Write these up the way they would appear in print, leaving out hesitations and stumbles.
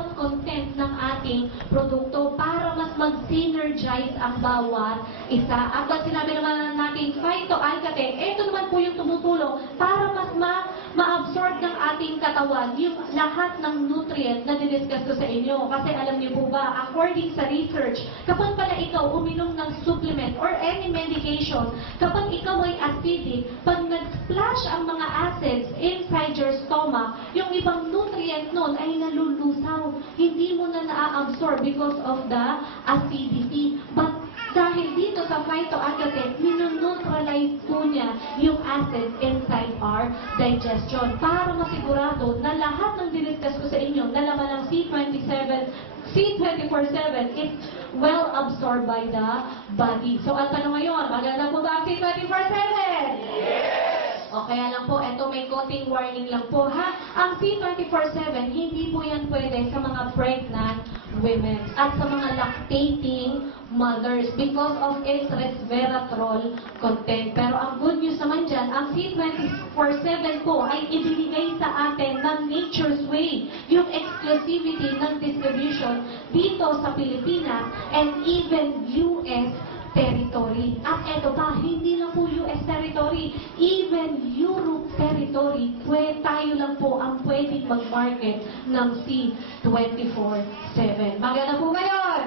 bawat content ng ating produkto para mas mag-synergize ang bawat isa. At pag sinabi naman natin phytoalkatech, ito naman po yung tumutulong para mas ma-absorb ng ating katawan yung lahat ng nutrient na diniscuss ko sa inyo. Kasi alam niyo po ba, according sa research, kapag pala ikaw uminom ng supplement or any medication, kapag ikaw ay acidic, pag nag-splash ang mga acids inside your stomach, yung ibang nutrient nun ay nalulusaw. Hindi mo na na-absorb because of the acidity. But dahil dito sa phytoalkatech, minoneutralize po niya yung acid inside our digestion para masigurado na lahat ng diniscuss ko sa inyo na laman ng C24/7 is well absorbed by the body. So, ang tanong ngayon, maganda po ba ang C24/7? O kaya lang po, eto may konting warning lang po ha. Ang C24/7, hindi po yan pwede sa mga pregnant women at sa mga lactating mothers because of its resveratrol content. Pero ang good news naman dyan, ang C24/7 po ay ibinigay sa atin ng Nature's Way, yung exclusivity ng distribution dito sa Pilipinas and even US territory. At eto pa, hindi lang po US territory, even Europe territory, tayo lang po ang pwedeng mag-market ng C24/7. Maganda po ba yun?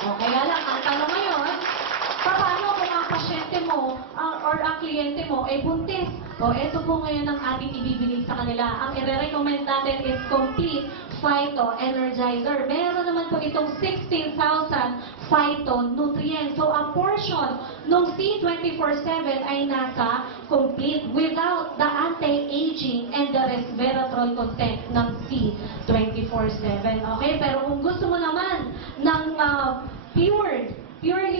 O kaya lang, ang tanong ngayon, paano kung ang pasyente mo or ang kliyente mo ay buntis? O eto po ngayon ang ating ibibigay sa kanila. Ang i-recommend natin is Complete Phyto Energizer. Meron naman po itong 16,000 phytonutrients. So, ang portion ng C24/7 ay nasa complete without the anti-aging and the resveratrol content ng C24/7. Okay? Pero kung gusto mo naman ng purely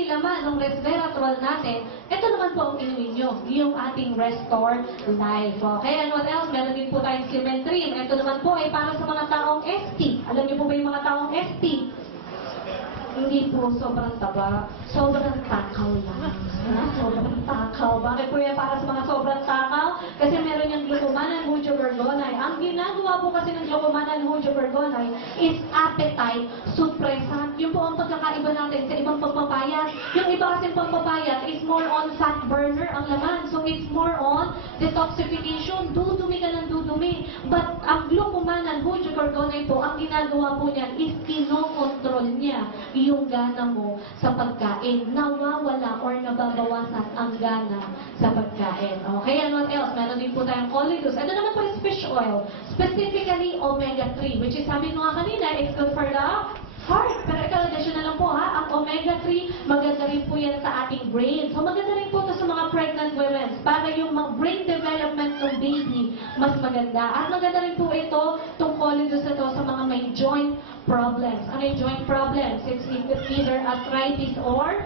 laman ng resveratrol natin, ito naman po ang inumin nyo, yung ating Restore Life. Okay, and what else? Meron din po tayong Cimentrin. Ito naman po ay para sa mga taong ST. Alam niyo po ba yung mga taong ST? Hindi po sobrang taba, sobrang takaw lang. Sobrang takaw. Bakit po yan para sa mga sobrang takaw? Kasi meron yung glucomannan hydrocarbonate. Ang ginagawa po kasi ng glucomannan hydrocarbonate is appetite suppressant. Yung po ang pagkakaiba natin sa ibang pagpapayat. Yung iba kasi pagpapayat is more on fat burner ang laman. So it's more on detoxification. Dudumi ka ng dudumi. But ang glucomannan hydrocarbonate po, ang ginagawa po niyan is kinokontrol niya yung gana mo sa pagkain. Nawawala or nababawasan ang gana sa pagkain. Okay, and what else? Meron din po tayong colidus. Ito naman po yung fish oil. Specifically, omega-3, which is sabi ko nga kanina, it's good for the heart. Pero ito, additional lang po ha, ang omega-3, maganda rin po yan sa ating brain. So maganda rin po ito sa mga pregnant women para yung brain development ng baby mas maganda. At maganda rin po ito, itong colidus na ito sa mga may joint problems. Ano yung joint problems? It's either arthritis or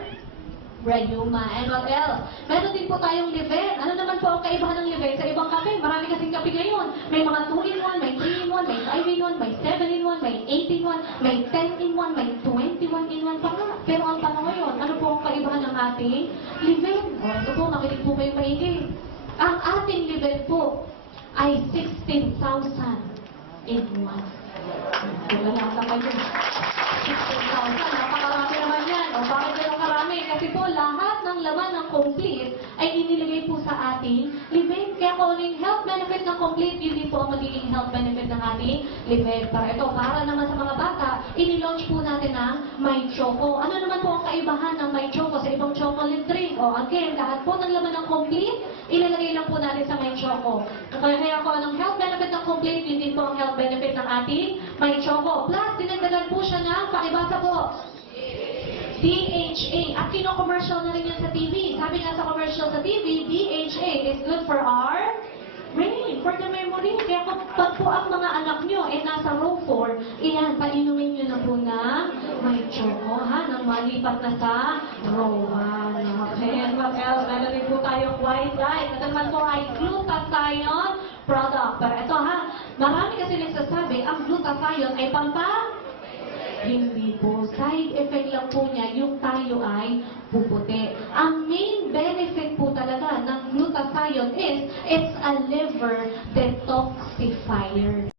rheuma. And what else? Meron din po tayong Liven. Ano naman po ang kaibahan ng Liven sa ibang kape? Marami kasing kape ngayon. May mga 2-in-1, may 3-in-1, may 5-in-1, may 7-in-1, may 8-in-1, may 10-in-1, may 21-in-1 pa nga. Pero ang tanong ngayon, ano po ang kaibahan ng ating Liven? O, ito po, makinig po kayong maigi. Ang ating Liven po ay 16,000 in 1. Wala ka kayo. 16,000. Napakarami naman yan. O, bakit ganun karami? Kasi po, lahat ng laman ng complete ay inilagay po sa ating Liven. Kaya kung ano yung health benefit ng complete, yun din po ang magiging health benefit ng ating Liven. Para ito, para naman sa mga bata, inilaunch po natin ang My Choco. Ano naman po ang kaibahan ng My Choco sa ibang chocolate drink? O, again, lahat po ng laman ng complete, ilalagay lang po natin sa My Choco. Kaya kung anong health benefit ng complete, yun din po ang health benefit ng ating My Choco. Plus, dinagdagan po siya ng pakibasa po. DHA. At kino-commercial na rin yan sa TV. Sabi nga sa commercial sa TV, DHA is good for our brain, for the memory. Kaya pag po ang mga anak nyo ay nasa row 4, iyan, painumin nyo na po na may choco, ha? Nang malipat na sa row 1. Okay, and what else? Meron rin po tayong white light. Ito naman po ay glutathione product. Pero ito ha, marami kasi nagsasabi, ang glutathione ay hindi po. Side effect lang po niya, yung tayo ay puputi. Ang main benefit po talaga ng glutathione is, it's a liver detoxifier.